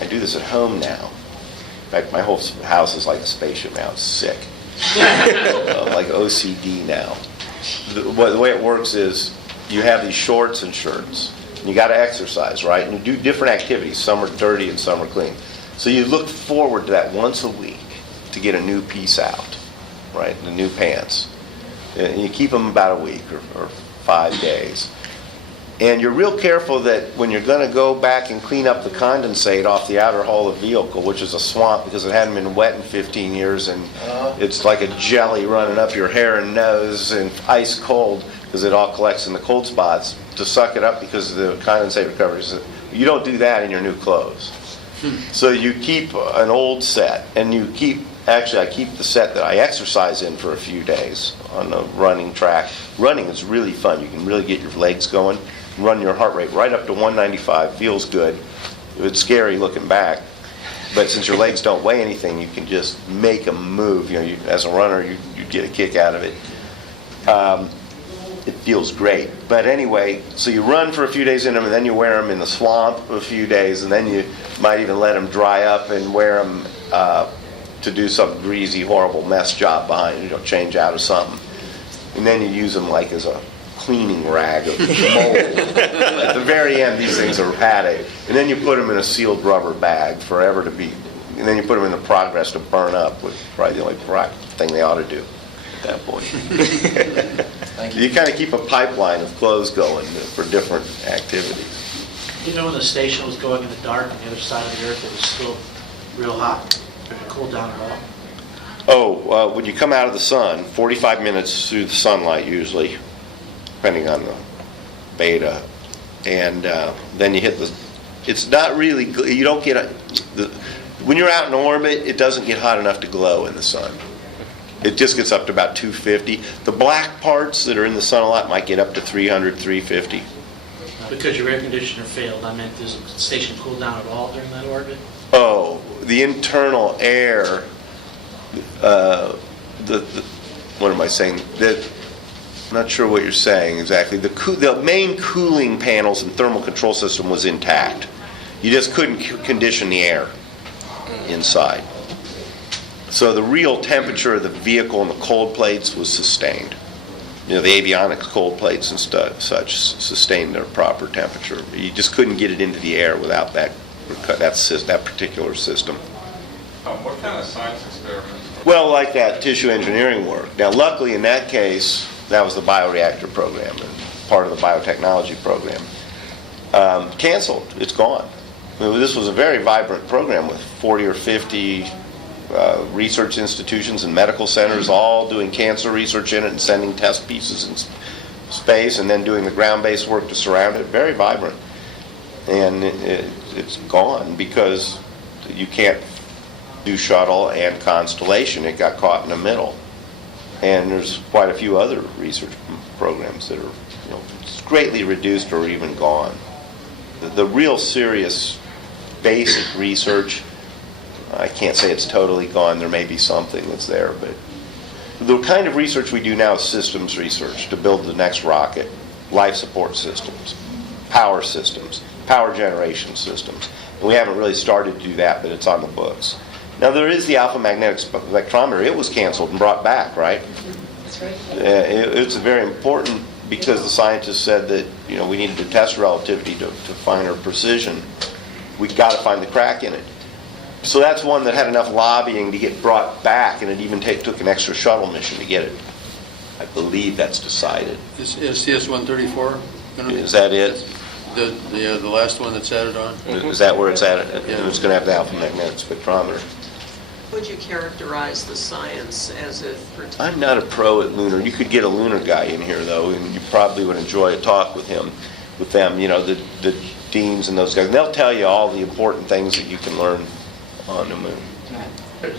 I do this at home now. In fact, my whole house is like a spaceship now. It's sick. Like OCD now. The way it works is you have these shorts and shirts. And you got to exercise, right? And you do different activities. Some are dirty and some are clean. So you look forward to that once a week to get a new piece out, right? The new pants. And you keep them about a week or 5 days. And you're real careful that when you're going to go back and clean up the condensate off the outer hull of the vehicle, which is a swamp because it hadn't been wet in 15 years, and it's like a jelly running up your hair and nose and ice cold because it all collects in the cold spots, to suck it up because of the condensate recovery. You don't do that in your new clothes. So you keep an old set, and I keep the set that I exercise in for a few days on the running track. Running is really fun. You can really get your legs going, run your heart rate right up to 195. Feels good. It's scary looking back, but since your legs don't weigh anything, you can just make them move. You know, as a runner, you get a kick out of it. It feels great. But anyway, so you run for a few days in them, and then you wear them in the swamp a few days, and then you might even let them dry up and wear them to do some greasy, horrible mess job behind, change out of something. And then you use them like as a cleaning rag of mold. At the very end, these things are padded. And then you put them in a sealed rubber bag forever to be, and then you put them in the progress to burn up, which is probably the only thing they ought to do at that point. You kind of keep a pipeline of clothes going for different activities. Even when the station was going in the dark on the other side of the Earth, it was still real hot. Did it cool down at all? Oh, when you come out of the sun, 45 minutes through the sunlight usually, depending on the beta, and then you hit the, it's not really, you don't get, when you're out in orbit, it doesn't get hot enough to glow in the sun. It just gets up to about 250. The black parts that are in the sun a lot might get up to 300, 350. Because your air conditioner failed, I meant, does the station cool down at all during that orbit? Oh, the internal air, what am I saying? I'm not sure what you're saying exactly. The main cooling panels and thermal control system was intact. You just couldn't condition the air inside. So the real temperature of the vehicle and the cold plates was sustained. You know, the avionics cold plates and such sustained their proper temperature. You just couldn't get it into the air without that particular system. What kind of science experiments? Well, like that tissue engineering work. Now, luckily in that case, that was the bioreactor program and part of the biotechnology program. Canceled. It's gone. This was a very vibrant program with 40 or 50 research institutions and medical centers all doing cancer research in it and sending test pieces in space and then doing the ground-based work to surround it. Very vibrant. And it's gone because you can't do shuttle and constellation. It got caught in the middle. And there's quite a few other research programs that are greatly reduced or even gone. The real serious basic research, I can't say it's totally gone. There may be something that's there, but the kind of research we do now is systems research to build the next rocket, life support systems, power generation systems. And we haven't really started to do that, but it's on the books. Now there is the alpha magnetic spectrometer. It was canceled and brought back, right? That's right. It's very important because the scientists said that we needed to test relativity to finer precision. We got to find the crack in it. So that's one that had enough lobbying to get brought back, and it even took an extra shuttle mission to get it. I believe that's decided. Is CS-134? Is that it? The last one that's added on? Is that where it's at? Yeah. It's going to have the alpha magnetic spectrometer. Would you characterize the science as it pertains? I'm not a pro at lunar. You could get a lunar guy in here, though, and you probably would enjoy a talk with them, the deans and those guys. And they'll tell you all the important things that you can learn on the moon.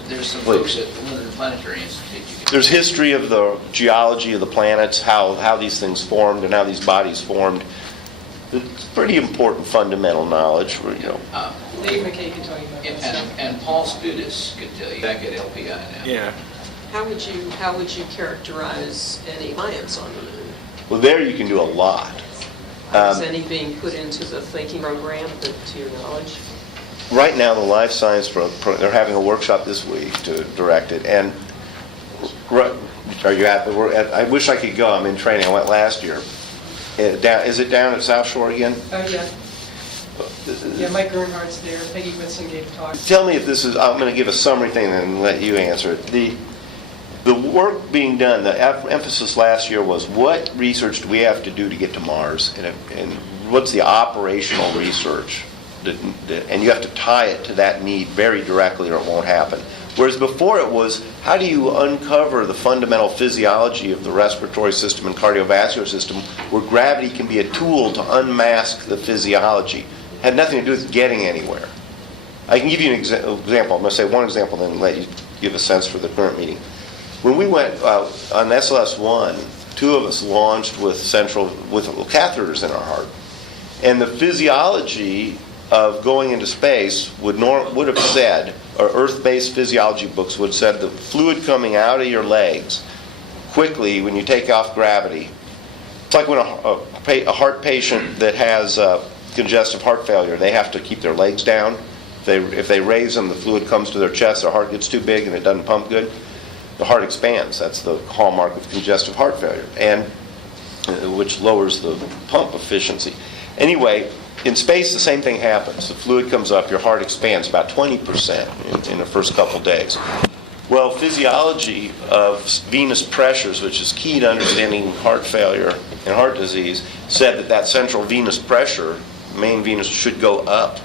There's some folks at the Lunar Planetary Institute. There's history of the geology of the planets, how these things formed and how these bodies formed. It's pretty important fundamental knowledge for, Dave McKay can tell you about this. And Paul Studis could tell you back at LPI now. Yeah. How would you characterize any science on the moon? Well, there you can do a lot. Is any being put into the thinking program, to your knowledge? Right now, the life science they're having a workshop this week to direct it. And are you at? I wish I could go. I'm in training. I went last year. Is it down at South Shore again? Oh, yeah. Yeah, Mike Gernhardt's there. Peggy Whitson gave a talk. Tell me if this is. I'm going to give a summary thing and then let you answer it. The work being done. The emphasis last year was what research do we have to do to get to Mars, and what's the operational research. And you have to tie it to that need very directly or it won't happen. Whereas before it was, how do you uncover the fundamental physiology of the respiratory system and cardiovascular system where gravity can be a tool to unmask the physiology? It had nothing to do with getting anywhere. I can give you an example. I'm going to say one example, then let you give a sense for the current meeting. When we went on SLS-1, two of us launched with catheters in our heart. And the physiology of going into space would have said, or Earth-based physiology books would have said, the fluid coming out of your legs quickly when you take off gravity. It's like when a heart patient that has congestive heart failure, they have to keep their legs down. If they raise them, the fluid comes to their chest, their heart gets too big and it doesn't pump good. The heart expands. That's the hallmark of congestive heart failure. And which lowers the pump efficiency. Anyway, in space, the same thing happens. The fluid comes up, your heart expands about 20% in the first couple days. Well, physiology of venous pressures, which is key to understanding heart failure and heart disease, said that central venous pressure, main venous, should go up.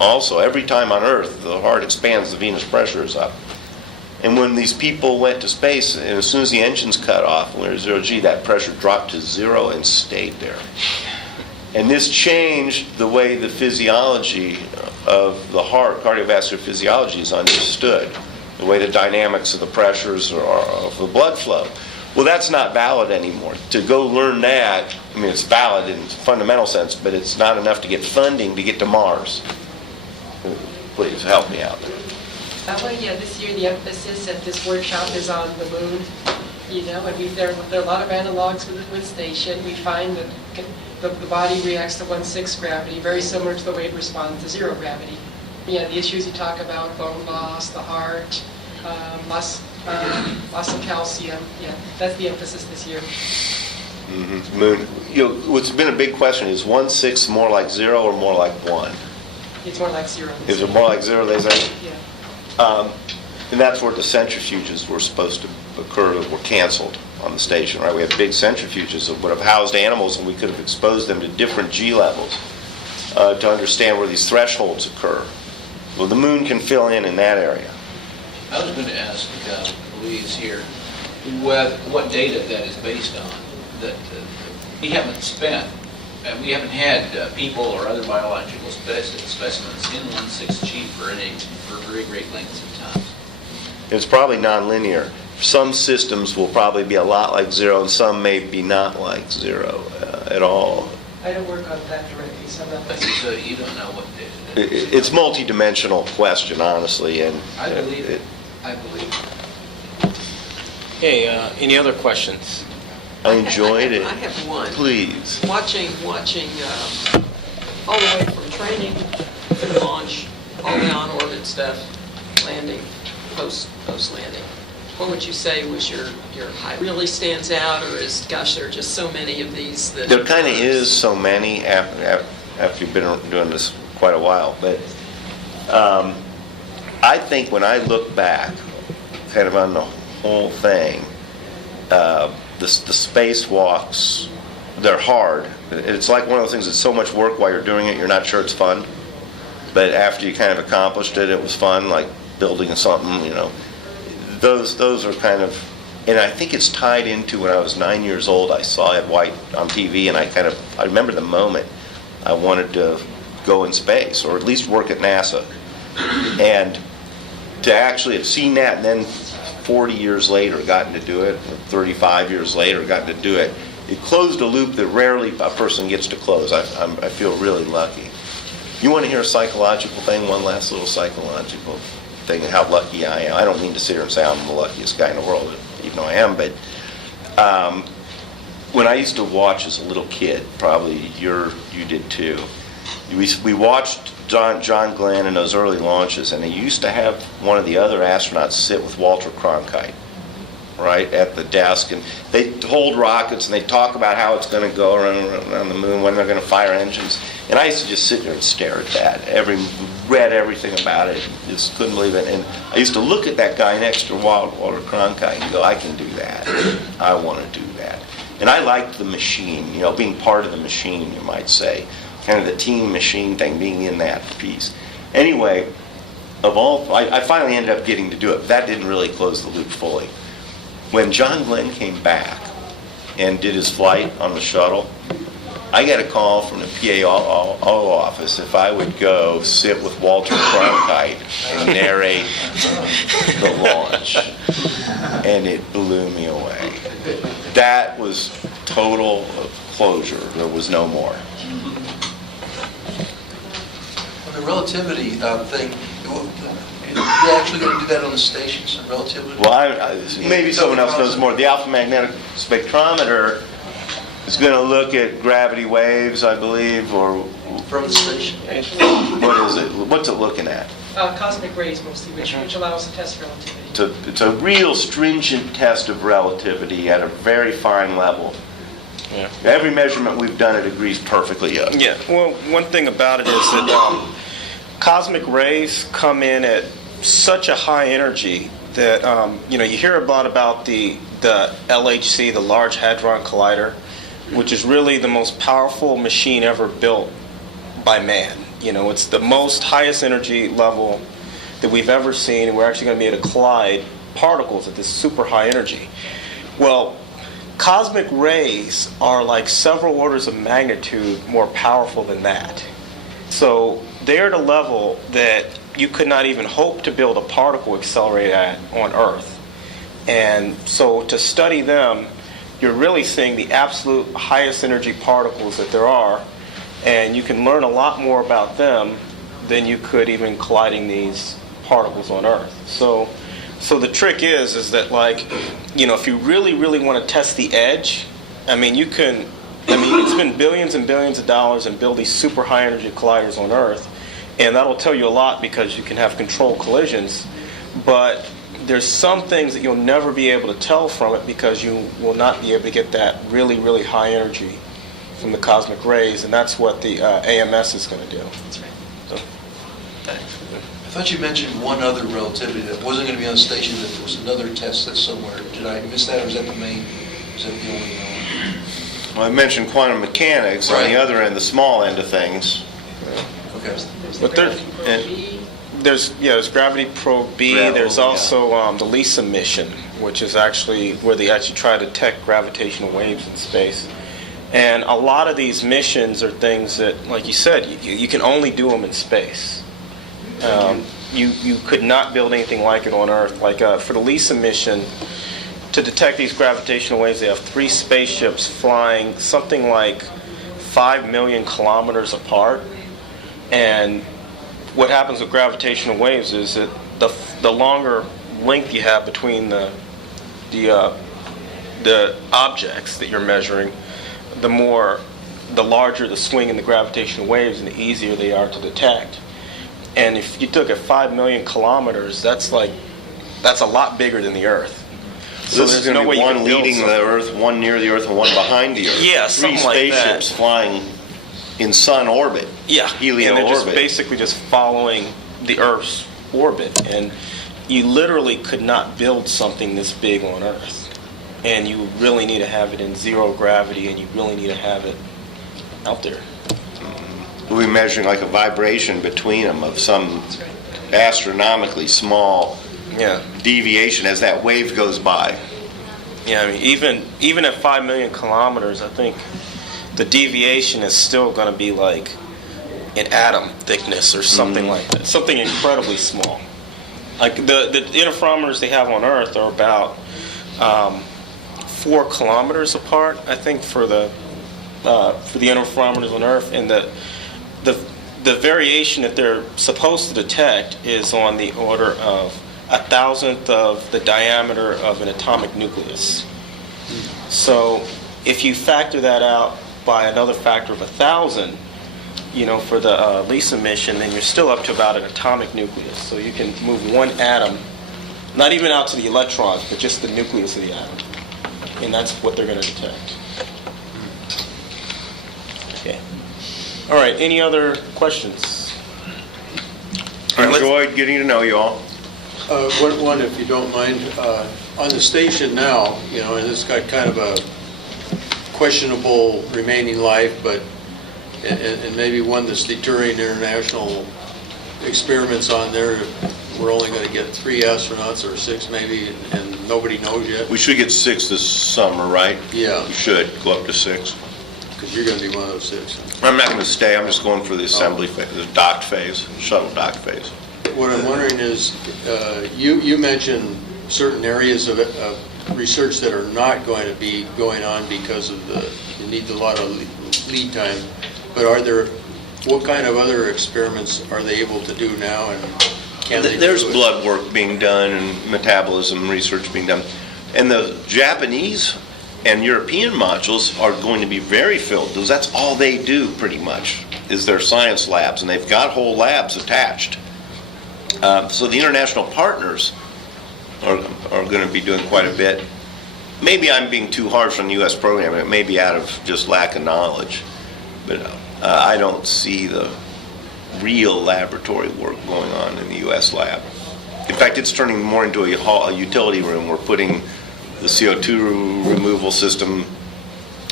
Also, every time on Earth the heart expands, the venous pressure is up. And when these people went to space, and as soon as the engines cut off, when it was 0G, that pressure dropped to 0 and stayed there. And this changed the way the physiology of the heart, cardiovascular physiology, is understood, the way the dynamics of the pressures or of the blood flow. Well, that's not valid anymore. To go learn that, I mean, it's valid in a fundamental sense, but it's not enough to get funding to get to Mars. Please help me out there. Yeah, this year the emphasis at this workshop is on the moon. You know, and there are a lot of analogs with station. We find that the body reacts to 1/6 gravity, very similar to the way it responds to 0 gravity. Yeah, the issues you talk about, bone loss, the heart, loss of calcium. Yeah, that's the emphasis this year. Mm-hmm. Moon. You know, what's been a big question is 1/6 more like 0 or more like 1? It's more like 0. Is it more like 0, they say? Yeah. And that's where the centrifuges were supposed to occur that were canceled on the station, right? We had big centrifuges that would have housed animals, and we could have exposed them to different G levels to understand where these thresholds occur. Well, the moon can fill in that area. I was going to ask Louise here what data that is based on. That we haven't spent, we haven't had people or other biological specimens in 1/6G for very great lengths of time. It's probably nonlinear. Some systems will probably be a lot like 0, and some may be not like 0 at all. I don't work on that directly, so I'm not. So you don't know what data. It's multi-dimensional question, honestly, and I believe it. I believe it. Hey, any other questions? I enjoyed it. I have one. Please. Watching all the way from training to launch, all the on-orbit stuff, landing, post-landing. What would you say was your high? Really stands out, or is, gosh, there are just so many of these that... There kind of is so many after you've been doing this quite a while. But I think when I look back, kind of on the whole thing, the spacewalks, they're hard. It's like one of those things that's so much work while you're doing it, you're not sure it's fun. But after you kind of accomplished it, it was fun, like building something, you know. Those are kind of, and I think it's tied into when I was 9 years old, I saw Ed White on TV, and I remember the moment I wanted to go in space, or at least work at NASA. And to actually have seen that, and then 40 years later gotten to do it, or 35 years later gotten to do it, it closed a loop that rarely a person gets to close. I feel really lucky. You want to hear a psychological thing? One last little psychological thing, how lucky I am. I don't mean to sit here and say I'm the luckiest guy in the world, even though I am, but when I used to watch as a little kid, probably you did too, we watched John Glenn in those early launches, and he used to have one of the other astronauts sit with Walter Cronkite, right, at the desk, and they'd hold rockets, and they'd talk about how it's going to go around the moon, when they're going to fire engines. And I used to just sit there and stare at that. Read everything about it. Just couldn't believe it. And I used to look at that guy next to Walter Cronkite and go, I can do that. I want to do that. And I liked the machine, being part of the machine, you might say. Kind of the team machine thing, being in that piece. Anyway, I finally ended up getting to do it. That didn't really close the loop fully. When John Glenn came back and did his flight on the shuttle, I got a call from the PAO office if I would go sit with Walter Cronkite and narrate the launch. And it blew me away. That was total closure. There was no more. On the relativity thing, you're actually going to do that on the stations, relativity? Well, maybe someone else knows more. The alpha magnetic spectrometer is going to look at gravity waves, I believe, or... From the station. What is it? What's it looking at? Cosmic rays mostly, which allows to test relativity. It's a real stringent test of relativity at a very fine level. Yeah. Every measurement we've done, it agrees perfectly. Yeah. Well, one thing about it is that cosmic rays come in at such a high energy that you hear a lot about the LHC, the Large Hadron Collider, which is really the most powerful machine ever built by man. It's the most highest energy level that we've ever seen, and we're actually going to be able to collide particles at this super high energy. Well, cosmic rays are like several orders of magnitude more powerful than that. So they're at a level that you could not even hope to build a particle accelerator at on Earth. And so to study them, you're really seeing the absolute highest energy particles that there are, and you can learn a lot more about them than you could even colliding these particles on Earth. So the trick is that if you really, really want to test the edge, it's been billions and billions of dollars and build these super high energy colliders on Earth, and that'll tell you a lot because you can have controlled collisions, but there's some things that you'll never be able to tell from it because you will not be able to get that really, really high energy from the cosmic rays, and that's what the AMS is going to do. That's right. So, thanks. I thought you mentioned one other relativity that wasn't going to be on the station, that there was another test that's somewhere. Did I miss that, or is that the main? Is that the only one? Well, I mentioned quantum mechanics on the other end, the small end of things. Okay. But there's Gravity Probe B. There's also the LISA mission, which is actually where they actually try to detect gravitational waves in space. And a lot of these missions are things that, like you said, you can only do them in space. You could not build anything like it on Earth. Like for the LISA mission, to detect these gravitational waves, they have 3 spaceships flying something like 5 million kilometers apart. And what happens with gravitational waves is that the longer length you have between the objects that you're measuring, the larger the swing in the gravitational waves and the easier they are to detect. And if you took it 5 million kilometers, that's a lot bigger than the Earth. So there's no way one leading the Earth, one near the Earth, and one behind the Earth. Yeah, 3 spaceships flying in sun orbit. Yeah, helio and they're orbit. just basically just following the Earth's orbit. And you literally could not build something this big on Earth. And you really need to have it in zero gravity, and you really need to have it out there. We'll be measuring like a vibration between them of some astronomically small deviation as that wave goes by. Yeah, even at 5 million kilometers, I think the deviation is still going to be like an atom thickness or something like that. Something incredibly small. Like the interferometers they have on Earth are about 4 kilometers apart, I think, for the interferometers on Earth, and the variation that they're supposed to detect is on the order of 1,000th of the diameter of an atomic nucleus. So if you factor that out by another factor of 1,000, for the LISA mission, then you're still up to about an atomic nucleus. So you can move one atom, not even out to the electrons, but just the nucleus of the atom. And that's what they're going to detect. Okay. All right, any other questions? I enjoyed getting to know you all. One, if you don't mind, on the station now, and it's got kind of a questionable remaining life, but and maybe one that's deterring international experiments on there. We're only going to get 3 astronauts or 6 maybe, and nobody knows yet. We should get 6 this summer, right? Yeah. We should go up to 6. Because you're going to be one of those 6. I'm not going to stay. I'm just going for the assembly phase, the docked phase, shuttle dock phase. What I'm wondering is, you mentioned certain areas of research that are not going to be going on because of you need a lot of lead time. But what kind of other experiments are they able to do now, and can they There's do it? blood work being done and metabolism research being done. And the Japanese and European modules are going to be very filled. That's all they do pretty much, is their science labs, and they've got whole labs attached. So the international partners are going to be doing quite a bit. maybe I'm being too harsh on U.S. programming. It may be out of just lack of knowledge, but I don't see the real laboratory work going on in the U.S. lab. In fact, it's turning more into a utility room. We're putting the CO2 removal system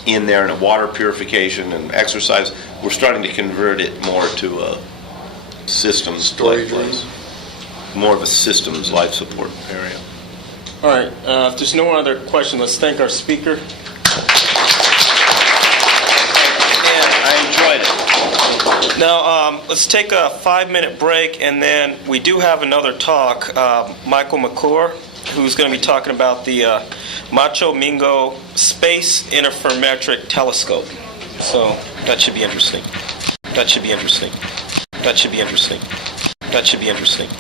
in there and a water purification and exercise. We're starting to convert it more to a systems Storage place. More of a systems life support area. All right, if there's no other question, let's thank our speaker. I enjoyed it. Now, let's take a 5-minute break, and then we do have another talk. Michael McClure, who's going to be talking about the Macho Mingo Space Interferometric Telescope. So that should be interesting. That should be interesting. That should be interesting. That should be interesting.